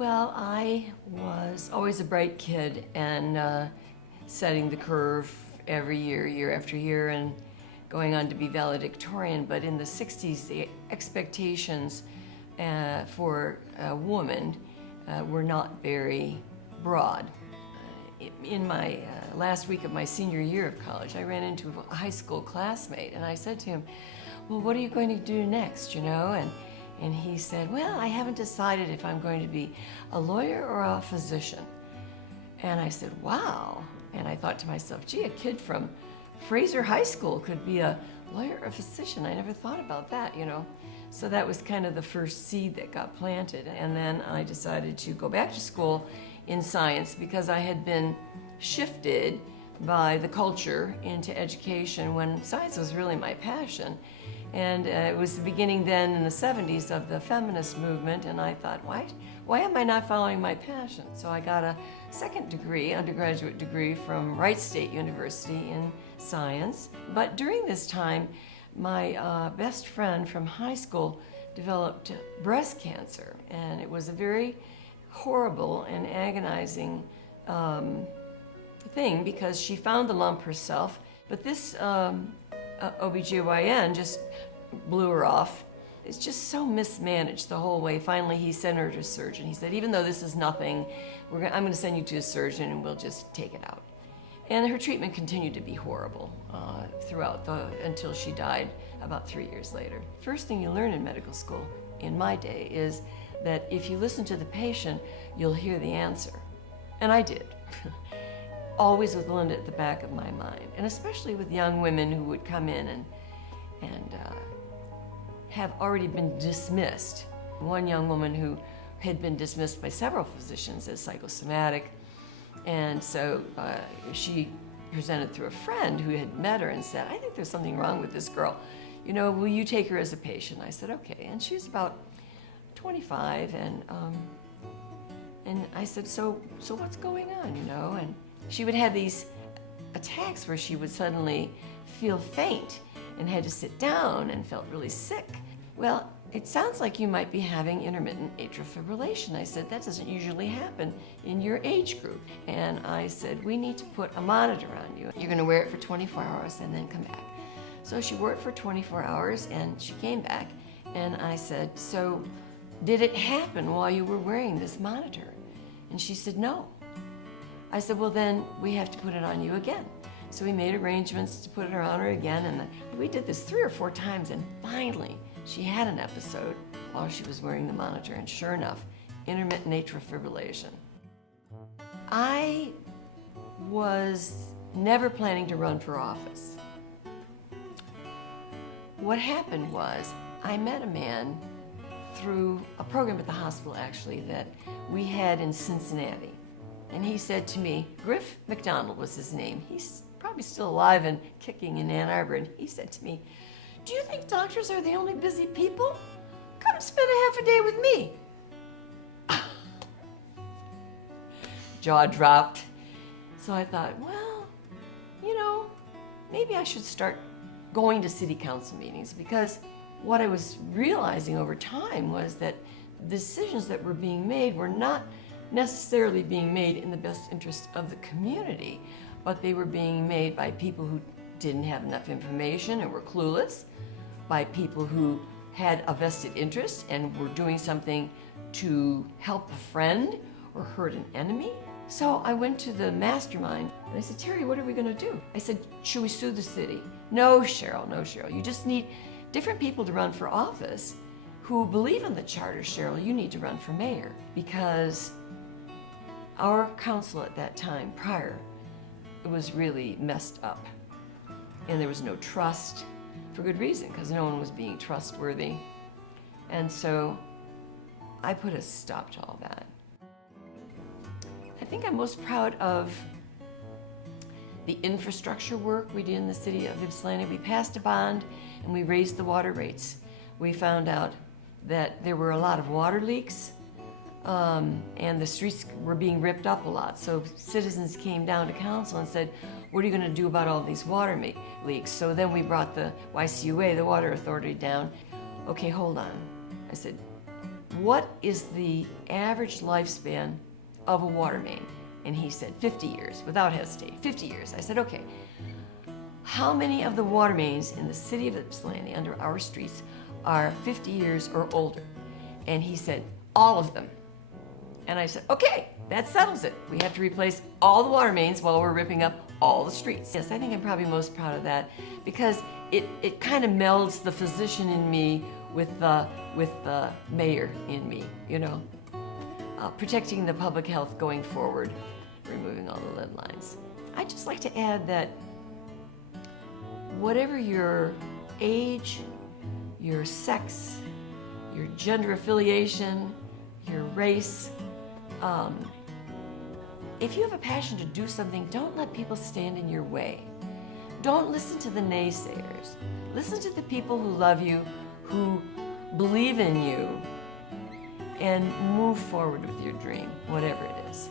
Well, I was always a bright kid and setting the curve every year, year after year, and going on to be valedictorian. But in the 60s, the expectations for a woman were not very broad. In my last week of my senior year of college, I ran into a high school classmate, and I said to him, well, what are you going to do next, you know? And he said, well, I haven't decided if I'm going to be a lawyer or a physician. And I said, wow. And I thought to myself, gee, a kid from Fraser High School could be a lawyer or a physician. I never thought about that, you know. So that was kind of the first seed that got planted. And then I decided to go back to school in science because I had been shifted by the culture into education when science was really my passion. And it was the beginning then in the 70s of the feminist movement, and I thought, why am I not following my passion? So I got a second degree, undergraduate degree from Wright State University in science. But during this time, my best friend from high school developed breast cancer, and it was a very horrible and agonizing thing because she found the lump herself, but this OBGYN just blew her off. It's just so mismanaged the whole way. Finally, he sent her to a surgeon. He said, even though this is nothing, I'm going to send you to a surgeon and we'll just take it out. And her treatment continued to be horrible until she died about 3 years later. First thing you learn in medical school, in my day, is that if you listen to the patient, you'll hear the answer. And I did. Always with Linda at the back of my mind, and especially with young women who would come in and have already been dismissed. One young woman who had been dismissed by several physicians as psychosomatic, and so she presented through a friend who had met her and said, I think there's something wrong with this girl. You know, will you take her as a patient? I said, okay. And she was about 25, and I said, so what's going on, you know? And she would have these attacks where she would suddenly feel faint and had to sit down and felt really sick. Well, it sounds like you might be having intermittent atrial fibrillation. I said, that doesn't usually happen in your age group. And I said, we need to put a monitor on you. You're gonna wear it for 24 hours and then come back. So she wore it for 24 hours and she came back, and I said, so did it happen while you were wearing this monitor? And she said, no. I said, well, then we have to put it on you again. So we made arrangements to put it on her again, and we did this 3 or 4 times, and finally she had an episode while she was wearing the monitor, and sure enough, intermittent atrial fibrillation. I was never planning to run for office. What happened was I met a man through a program at the hospital, actually, that we had in Cincinnati. And he said to me, Griff McDonald was his name. He's probably still alive and kicking in Ann Arbor. And he said to me, do you think doctors are the only busy people? Come spend a half a day with me. Jaw dropped. So I thought, well, you know, maybe I should start going to city council meetings, because what I was realizing over time was that the decisions that were being made were not necessarily being made in the best interest of the community, but they were being made by people who didn't have enough information and were clueless, by people who had a vested interest and were doing something to help a friend or hurt an enemy. So I went to the mastermind and I said, Terry, what are we gonna do? I said, should we sue the city? No, Cheryl, no, Cheryl. You just need different people to run for office who believe in the charter, Cheryl. You need to run for mayor, because our council at that time, prior, it was really messed up. And there was no trust, for good reason, because no one was being trustworthy. And so I put a stop to all that. I think I'm most proud of the infrastructure work we did in the city of Ypsilanti. We passed a bond and we raised the water rates. We found out that there were a lot of water leaks, and the streets were being ripped up a lot. So citizens came down to council and said, what are you going to do about all these water leaks? So then we brought the YCUA, the water authority, down. Okay, hold on. I said, what is the average lifespan of a water main? And he said 50 years, without hesitating, 50 years. I said, okay, how many of the water mains in the city of Ypsilanti under our streets are 50 years or older? And he said, all of them. And I said, okay, that settles it. We have to replace all the water mains while we're ripping up all the streets. Yes, I think I'm probably most proud of that because it kind of melds the physician in me with the mayor in me, you know. Protecting the public health going forward, removing all the lead lines. I'd just like to add that whatever your age, your sex, your gender affiliation, your race, if you have a passion to do something, don't let people stand in your way. Don't listen to the naysayers. Listen to the people who love you, who believe in you, and move forward with your dream, whatever it is.